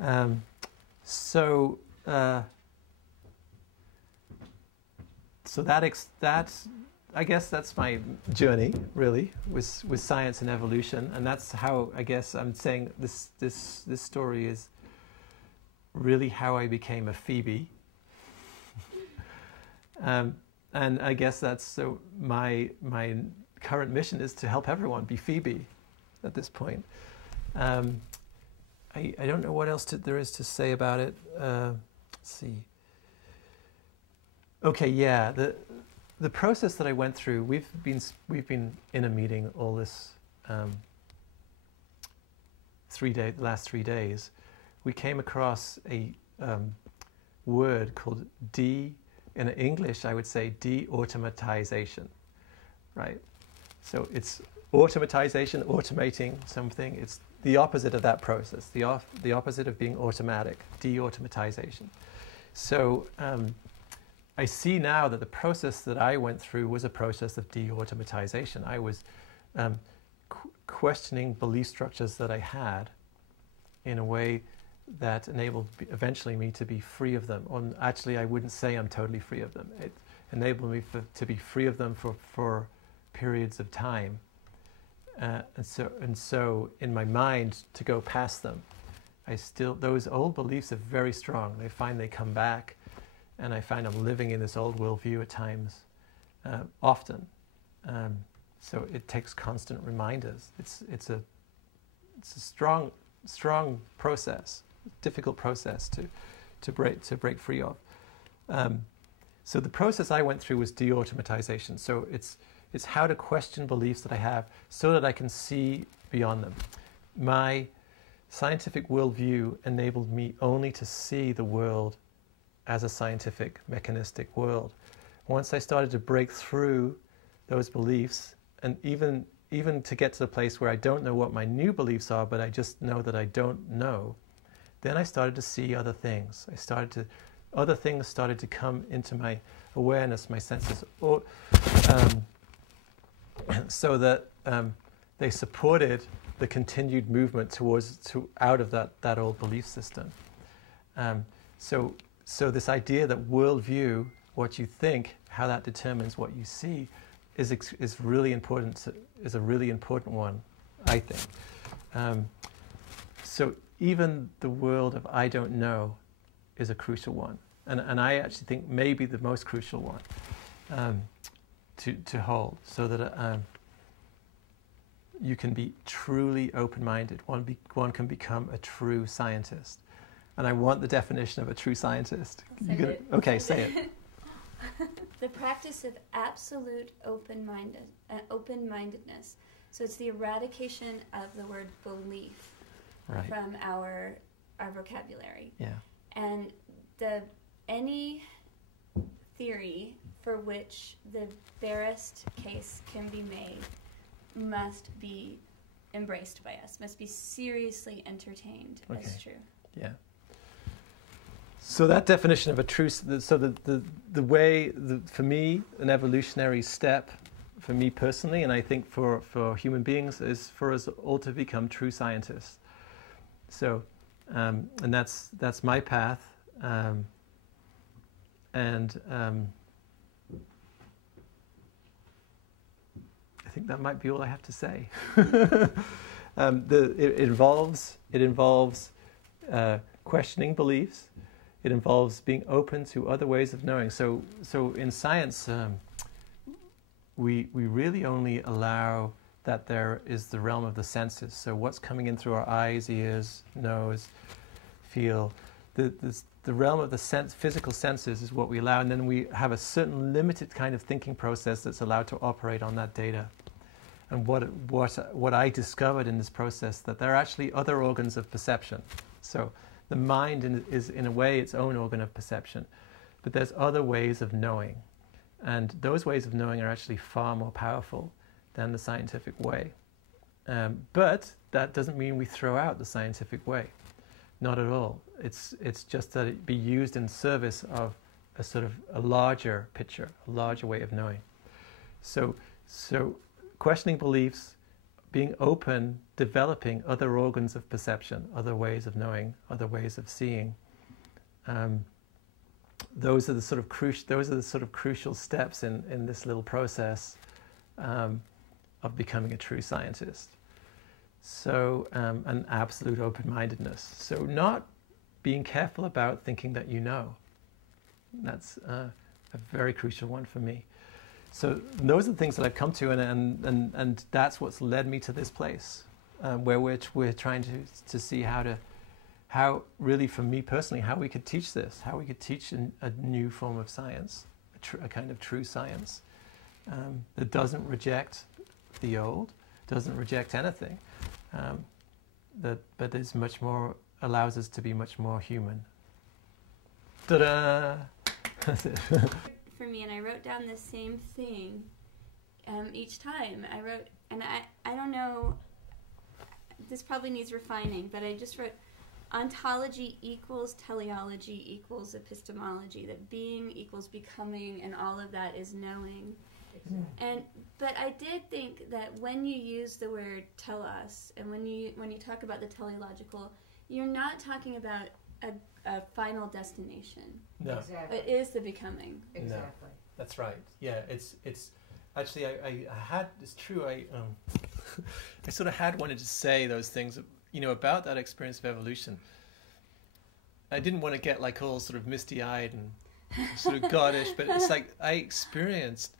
Um, so that's I guess that's my journey really with science and evolution, and that's how I guess I'm saying this story is really how I became a Phoebe. And I guess that's so my current mission is to help everyone be Phoebe at this point. I don't know what else there is to say about it. Let's see. Okay, yeah, the process that I went through, we've been in a meeting all this the last 3 days. We came across a word called in English I would say de-automatization, right? So it's automatization, automating something. It's the opposite of that process, the opposite of being automatic, de-automatization. So I see now that the process that I went through was a process of de-automatization. I was questioning belief structures that I had in a way that enabled eventually me to be free of them. Actually, I wouldn't say I'm totally free of them. It enabled me to be free of them for periods of time. And so in my mind, to go past them, those old beliefs are very strong. They come back, and I find I'm living in this old worldview at times, often. So it takes constant reminders. It's a strong process, difficult process to break free of. So the process I went through was de-automatization. So it's how to question beliefs that I have so that I can see beyond them. My scientific worldview enabled me only to see the world as a scientific, mechanistic world. Once I started to break through those beliefs, and even to get to the place where I don't know what my new beliefs are, but I just know that I don't know, then I started to see other things. Other things started to come into my awareness, my senses, so that they supported the continued movement out of that old belief system. So this idea that worldview, what you think, how that determines what you see, is really important. Is a really important one, I think. So even the world of I don't know is a crucial one, and I actually think maybe the most crucial one to hold, so that you can be truly open-minded. One can become a true scientist. And I want the definition of a true scientist. Okay, say it. The practice of absolute open-mindedness. So it's the eradication of the word belief from our vocabulary. Yeah. And any theory for which the barest case can be made must be embraced by us, must be seriously entertained as true. Yeah. So that definition of a true, so the way, for me, an evolutionary step, for me personally, and I think for human beings, is for us all to become true scientists. So, and that's my path, and I think that might be all I have to say. It involves questioning beliefs. It involves being open to other ways of knowing. So in science, we really only allow that there is the realm of the senses. So what's coming in through our eyes, ears, nose, feel. The realm of the physical senses is what we allow, and then we have a certain limited kind of thinking process that's allowed to operate on that data. And what I discovered in this process, that there are actually other organs of perception. So the mind is in a way its own organ of perception, but there's other ways of knowing, and those ways of knowing are actually far more powerful than the scientific way. But that doesn't mean we throw out the scientific way, not at all. It's just that it be used in service of a sort of a larger picture, a larger way of knowing. So questioning beliefs, being open, developing other organs of perception, other ways of knowing, other ways of seeing. Those are the sort of crucial steps in this little process of becoming a true scientist. So, an absolute open-mindedness. So, not being careful about thinking that you know. That's a very crucial one for me. So, those are the things that I've come to, and that's what's led me to this place, where we're trying to see how really, for me personally, how we could teach this, how we could teach a new form of science, a kind of true science that doesn't reject the old, doesn't reject anything, but is much more, allows us to be much more human. Ta-da! For me, and I wrote down the same thing each time. I wrote, and I don't know, this probably needs refining, but I just wrote, ontology equals teleology equals epistemology, that being equals becoming, and all of that is knowing. Exactly. But I did think that when you use the word telos, and when you talk about the teleological, you're not talking about a final destination. No. Exactly. It is the becoming. Exactly. No. That's right. Yeah, it's actually I had, it's true, I sort of had wanted to say those things, about that experience of evolution. I didn't want to get like all sort of misty-eyed and sort of goddish, but it's like I experienced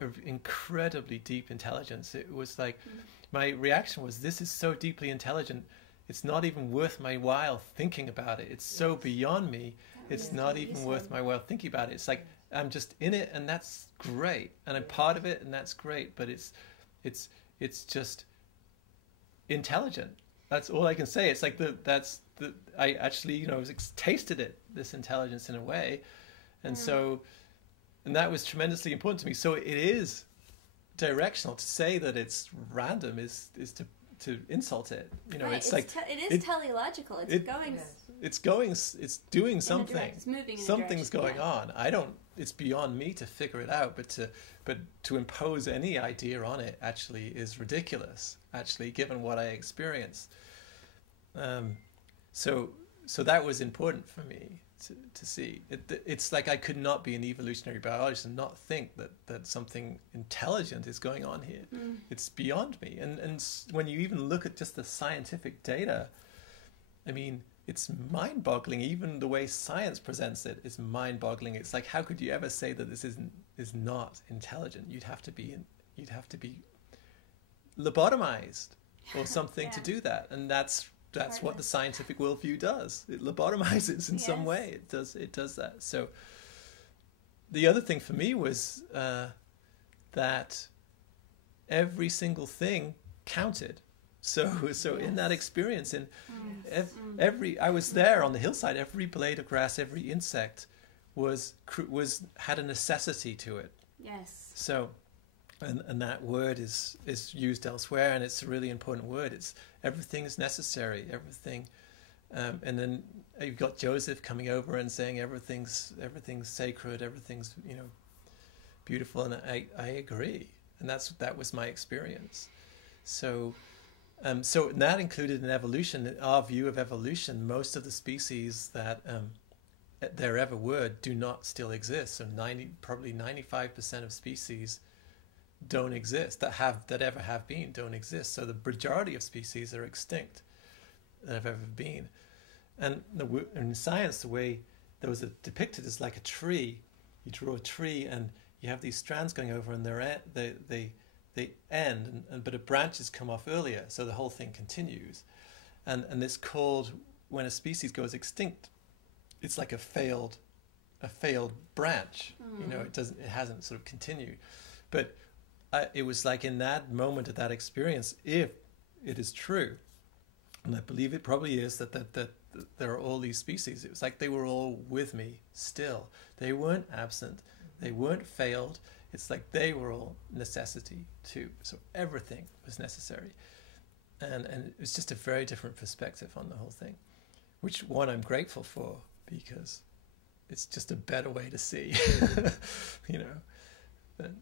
an incredibly deep intelligence. It was like my reaction was, this is so deeply intelligent, it's not even worth my while thinking about it. It's so beyond me, it's not even worth my while thinking about it. It's like I'm just in it, and that's great, and I'm part of it, and that's great, but it's just intelligent. That's all I can say. It's like I actually, tasted it, this intelligence in a way. And and that was tremendously important to me. So it is directional. To say that it's random is to insult it. Right. It's like it is teleological. It's doing something. It's moving in Something's a direction. going on. It's beyond me to figure it out, but to impose any idea on it actually is ridiculous, actually, given what I experienced. So that was important for me to see. It's like I could not be an evolutionary biologist and not think that something intelligent is going on here. It's beyond me. And when you even look at just the scientific data, I mean, it's mind-boggling. Even the way science presents it is mind-boggling. It's like, how could you ever say that this is not intelligent? You'd have to be lobotomized or something to do that, and that's what the scientific worldview does. It lobotomizes in some way. It does that. So the other thing for me was that every single thing counted. So in that experience, I was there on the hillside. Every blade of grass, every insect had a necessity to it. Yes. So, and that word is used elsewhere, and it's a really important word. It's everything is necessary. Everything, and then you've got Joseph coming over and saying everything's sacred. Everything's beautiful, and I agree. And that was my experience. So that included in evolution, our view of evolution. Most of the species that there ever were do not still exist. So probably 95% of species don't exist, that ever have been, don't exist. So the majority of species are extinct that have ever been. And in science, the way those are depicted is like a tree. You draw a tree, and you have these strands going over, and they end, but the branches come off earlier, so the whole thing continues. And it's called, when a species goes extinct, it's like a failed branch. It hasn't sort of continued. But it was like in that moment of that experience, if it is true, and I believe it probably is, that there are all these species, it was like they were all with me still. They weren't absent. They weren't failed. It's like they were all necessity too. So everything was necessary. And it was just a very different perspective on the whole thing, which one I'm grateful for, because it's just a better way to see, But